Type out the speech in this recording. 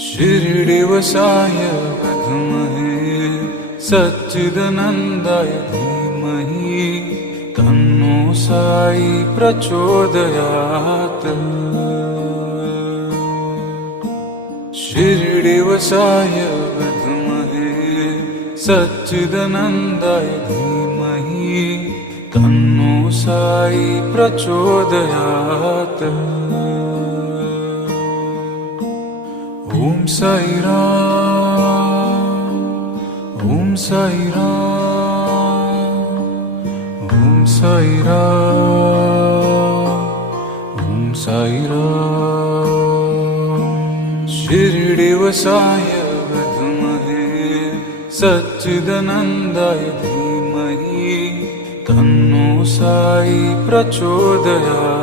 शिरडिवसाय विद्महे सच्चिदानन्दाय धीमहि तन्नो साई प्रचोदयात्। शिरडिवसाय विद्महे सच्चिदानन्दाय धीमहि तन्नो साई प्रचोदयात्। ओम साई राम, ओम साई राम, ओम साई राम, ओम साई राम। शिरडिवसाय विद्महे सच्चिदानन्दाय धीमहि तन्नो साई प्रचोदयात्।